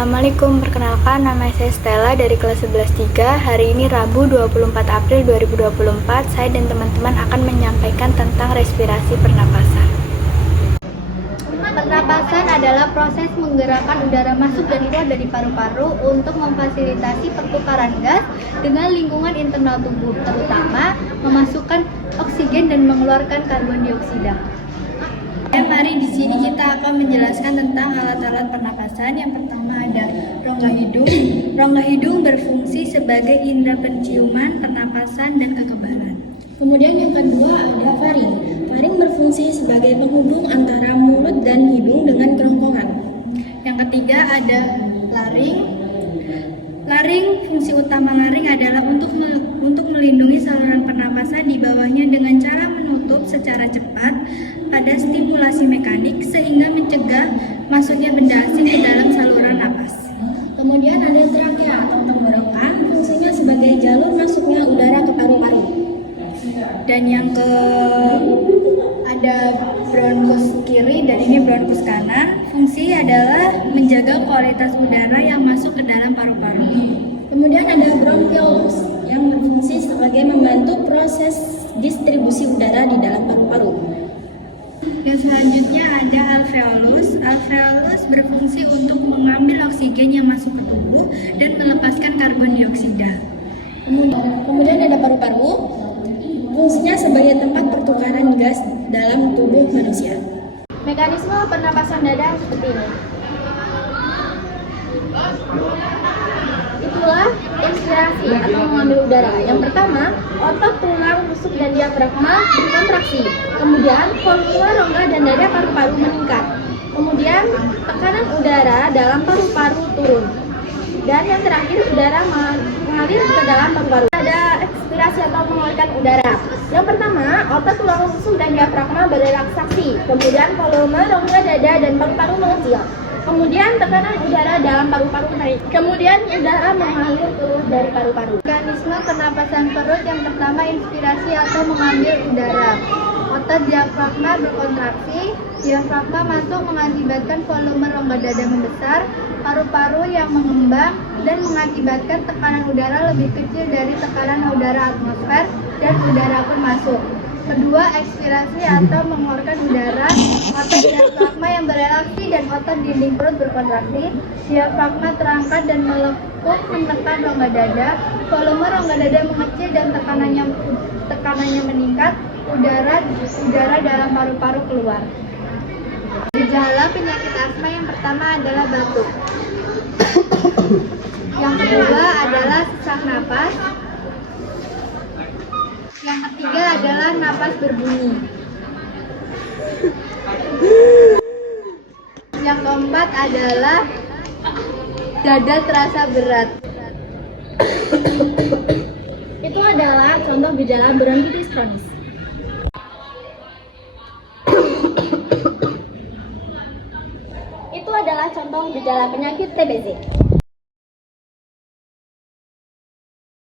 Assalamualaikum, perkenalkan nama saya Stella dari kelas 11-3. Hari ini Rabu 24 April 2024, saya dan teman-teman akan menyampaikan tentang respirasi pernapasan. Pernapasan adalah proses menggerakkan udara masuk dan keluar dari paru-paru untuk memfasilitasi pertukaran gas dengan lingkungan internal tubuh, terutama memasukkan oksigen dan mengeluarkan karbon dioksida. Mari di sini kita akan menjelaskan tentang alat-alat pernapasan. Yang pertama ada rongga hidung. Rongga hidung berfungsi sebagai indera penciuman, pernapasan, dan kekebalan. Kemudian yang kedua ada faring. Faring berfungsi sebagai penghubung antara mulut dan hidung dengan kerongkongan. Yang ketiga ada laring. Laring, fungsi utama laring adalah untuk melindungi saluran pernapasan di bawahnya dengan cara menutup secara cepat pada stimulasi mekanik sehingga mencegah masuknya benda asing ke dalam saluran napas. Kemudian ada trakea atau tenggorokan, fungsinya sebagai jalur masuknya udara ke paru-paru. Dan yang ada bronkus kiri dan ini bronkus kanan, fungsi adalah menjaga kualitas udara yang masuk ke dalam paru-paru. Kemudian ada bronchiolus yang berfungsi sebagai membantu proses distribusi udara di dalam paru-paru. Dan selanjutnya ada alveolus. Alveolus berfungsi untuk mengambil oksigen yang masuk ke tubuh dan melepaskan karbon dioksida. Kemudian ada paru-paru. Fungsinya sebagai tempat pertukaran gas dalam tubuh manusia. Mekanisme pernapasan dada seperti ini. Itulah inspirasi atau mengambil udara. Yang pertama, otot tulang rusuk dan diafragma kontraksi. Kemudian volume rongga dan dada paru-paru meningkat. Kemudian tekanan udara dalam paru-paru turun. Dan yang terakhir udara mengalir ke dalam paru-paru. Ada ekspirasi atau mengeluarkan udara. Yang pertama, otot tulang rusuk dan diafragma berrelaksasi. Kemudian volume rongga dada dan paru-paru mengecil. Kemudian tekanan udara dalam paru-paru naik. Kemudian udara mengalir keluar dari paru-paru. Mekanisme pernapasan perut yang pertama inspirasi atau mengambil udara. Otot diafragma berkontraksi. Diafragma masuk mengakibatkan volume rongga dada membesar, paru-paru yang mengembang dan mengakibatkan tekanan udara lebih kecil dari tekanan udara atmosfer dan udara pun masuk. Kedua, ekspirasi atau mengeluarkan udara. Otot diafragma yang berrelaksi dan otot dinding perut berkontraksi. Diafragma terangkat dan melekuk menekan rongga dada. Volume rongga dada mengecil dan tekanannya meningkat. Udara dalam paru-paru keluar. Gejala penyakit asma yang pertama adalah batuk. Yang kedua adalah sesak napas. Yang ketiga adalah napas berbunyi. Yang keempat adalah dada terasa berat. Itu adalah contoh gejala bronkitis kronis. Itu adalah contoh gejala penyakit TBC.